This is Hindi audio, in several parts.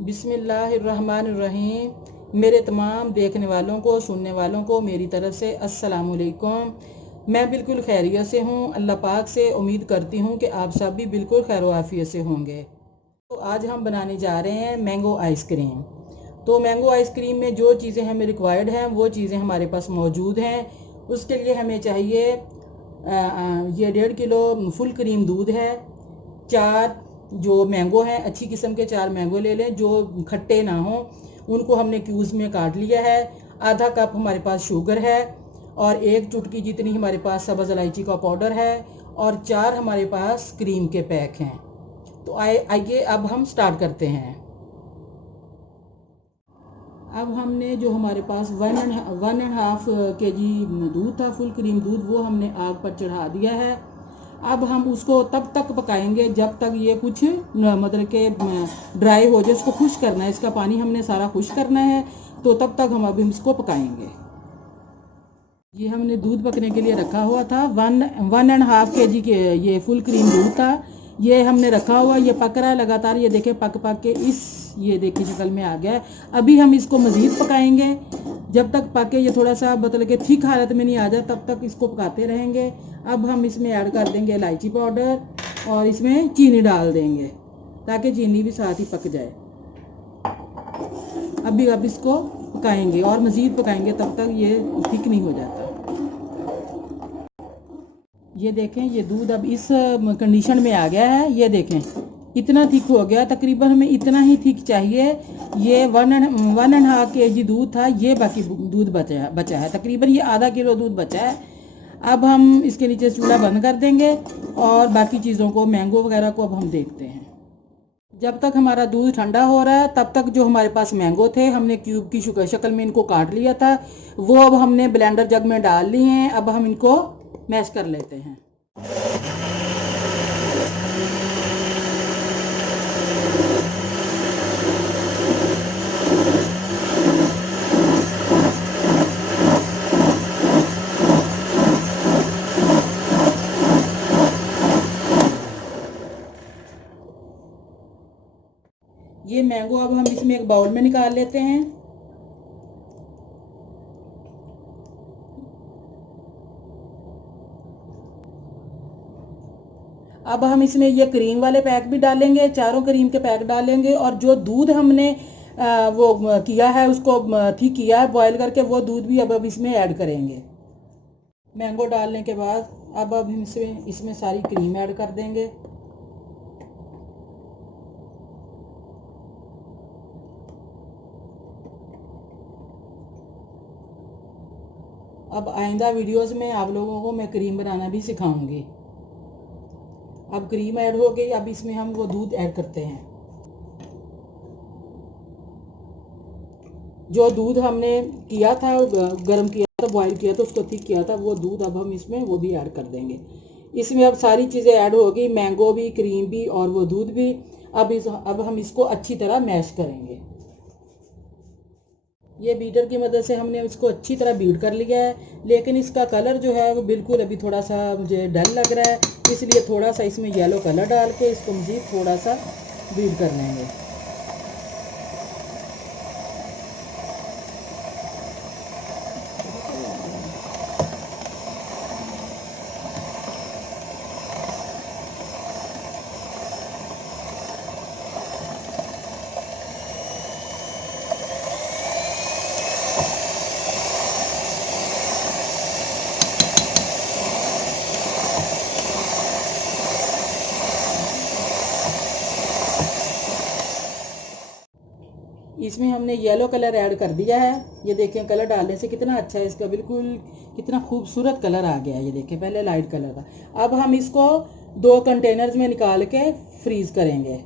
बिस्मिल्लाहिर्रहमानिर्रहीम। मेरे तमाम देखने वालों को, सुनने वालों को मेरी तरफ से अस्सलामुअलैकुम। मैं बिल्कुल खैरियत से हूँ। अल्लाह पाक से उम्मीद करती हूँ कि आप सब भी बिल्कुल खैर आफियत से होंगे। तो आज हम बनाने जा रहे हैं मैंगो आइसक्रीम। तो मैंगो आइसक्रीम में जो चीज़ें हमें रिक्वायर्ड हैं वो चीज़ें हमारे पास मौजूद हैं। उसके लिए हमें चाहिए ये 1.5 किलो फुल क्रीम दूध है। 4 जो मैंगो हैं, अच्छी किस्म के 4 मैंगो ले लें जो खट्टे ना हों। उनको हमने क्यूब्स में काट लिया है। आधा कप हमारे पास शुगर है और 1 चुटकी जितनी हमारे पास सब्ज़ इलायची का पाउडर है और 4 हमारे पास क्रीम के पैक हैं। तो आइए अब हम स्टार्ट करते हैं। अब हमने जो हमारे पास 1.5 kg दूध था, फुल क्रीम दूध, वो हमने आग पर चढ़ा दिया है। अब हम उसको तब तक पकाएंगे जब तक ये कुछ मतलब के ड्राई हो जाए। इसको खुश करना है, इसका पानी हमने सारा खुश करना है। तो तब तक हम अभी इसको पकाएंगे। ये हमने दूध पकने के लिए रखा हुआ था। 1.5 kg के ये फुल क्रीम दूध था। ये हमने रखा हुआ, ये पक रहा है लगातार। ये देखें पक के ये देखिए शक्ल में आ गया है। अभी हम इसको मज़ीद पकाएंगे जब तक पके ये थोड़ा सा मतलब के ठीक हालत में नहीं आ जाए, तब तक इसको पकाते रहेंगे। अब हम इसमें ऐड कर देंगे इलायची पाउडर और इसमें चीनी डाल देंगे ताकि चीनी भी साथ ही पक जाए। अब इसको पकाएंगे और मज़ीद पकाएंगे तब तक ये ठीक नहीं हो जाता। ये देखें ये दूध अब इस कंडीशन में आ गया है। ये देखें इतना थिक हो गया, तकरीबन हमें इतना ही थिक चाहिए। ये 1.5 kg दूध था, ये बाकी दूध बचा है। तकरीबन ये आधा किलो दूध बचा है। अब हम इसके नीचे चूल्हा बंद कर देंगे और बाकी चीज़ों को, मैंगो वगैरह को अब हम देखते हैं। जब तक हमारा दूध ठंडा हो रहा है तब तक जो हमारे पास मैंगो थे, हमने क्यूब की शक्ल में इनको काट लिया था, वो अब हमने ब्लेंडर जग में डाल लिए हैं। अब हम इनको मैश कर लेते हैं। ये मैंगो अब हम इसमें एक बाउल में निकाल लेते हैं। अब हम इसमें ये क्रीम वाले पैक भी डालेंगे, चारों क्रीम के पैक डालेंगे। और जो दूध हमने वो किया है, उसको ठीक किया है बॉयल करके, वो दूध भी अब इसमें ऐड करेंगे। मैंगो डालने के बाद अब हम इसमें सारी क्रीम ऐड कर देंगे। अब आइंदा वीडियोस में आप लोगों को मैं क्रीम बनाना भी सिखाऊंगी। अब क्रीम ऐड हो गई, अब इसमें हम वो दूध ऐड करते हैं। जो दूध हमने किया था, गर्म किया था, बॉईल किया था, उसको थिक किया था, वो दूध अब हम इसमें वो भी ऐड कर देंगे। इसमें अब सारी चीज़ें ऐड हो गई, मैंगो भी, क्रीम भी और वो दूध भी। अब हम इसको अच्छी तरह मैश करेंगे। ये बीटर की मदद से हमने इसको अच्छी तरह बीट कर लिया है, लेकिन इसका कलर जो है वो बिल्कुल अभी थोड़ा सा मुझे डल लग रहा है, इसलिए थोड़ा सा इसमें येलो कलर डाल के इसको मज़ीद थोड़ा सा बीट कर लेंगे। इसमें हमने येलो कलर ऐड कर दिया है। ये देखें कलर डालने से कितना अच्छा है इसका, बिल्कुल कितना खूबसूरत कलर आ गया है। ये देखें पहले लाइट कलर था। अब हम इसको 2 कंटेनर्स में निकाल के फ्रीज करेंगे।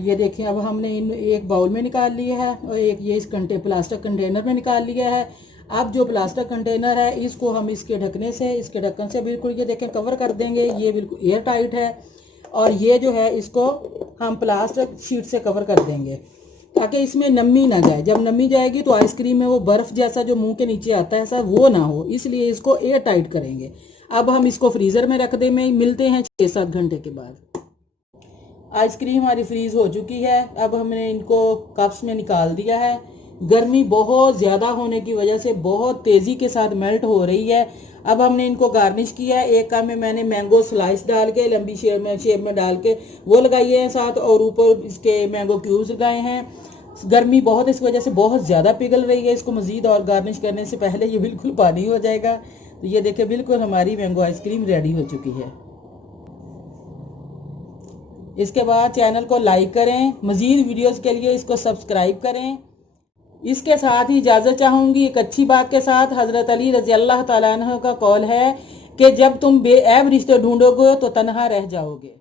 ये देखिए अब हमने इन एक बाउल में निकाल लिया है और एक ये इस प्लास्टिक कंटेनर में निकाल लिया है। अब जो प्लास्टिक कंटेनर है इसको हम इसके ढक्कन से बिल्कुल ये देखें कवर कर देंगे। ये बिल्कुल एयर टाइट है और ये जो है इसको हम प्लास्टिक शीट से कवर कर देंगे। ताकि इसमें नमी ना जाए। जब नमी जाएगी तो आइसक्रीम में वो बर्फ़ जैसा जो मुंह के नीचे आता है ऐसा वो ना हो, इसलिए इसको एयर टाइट करेंगे। अब हम इसको फ्रीज़र में रख दे में मिलते हैं 6-7 घंटे के बाद। आइसक्रीम हमारी फ्रीज़ हो चुकी है। अब हमने इनको कप्स में निकाल दिया है। गर्मी बहुत ज़्यादा होने की वजह से बहुत तेज़ी के साथ मेल्ट हो रही है। अब हमने इनको गार्निश किया है। एक कप में मैंने मैंगो स्लाइस डाल के लंबी शेप में डाल के वो लगाई है साथ, और ऊपर इसके मैंगो क्यूब्स लगाए हैं। गर्मी बहुत इस वजह से बहुत ज़्यादा पिघल रही है। इसको मज़ीद और गार्निश करने से पहले ये बिल्कुल पानी हो जाएगा। तो ये देखिए बिल्कुल हमारी मैंगो आइसक्रीम रेडी हो चुकी है। इसके बाद चैनल को लाइक करें, मज़ीद वीडियोस के लिए इसको सब्सक्राइब करें। इसके साथ ही इजाज़त चाहूँगी एक अच्छी बात के साथ। हज़रत अली रज़ी अल्लाह तआला अन्हु का कौल है कि जब तुम बेऐब रिश्ते ढूंढोगे तो तन्हा रह जाओगे।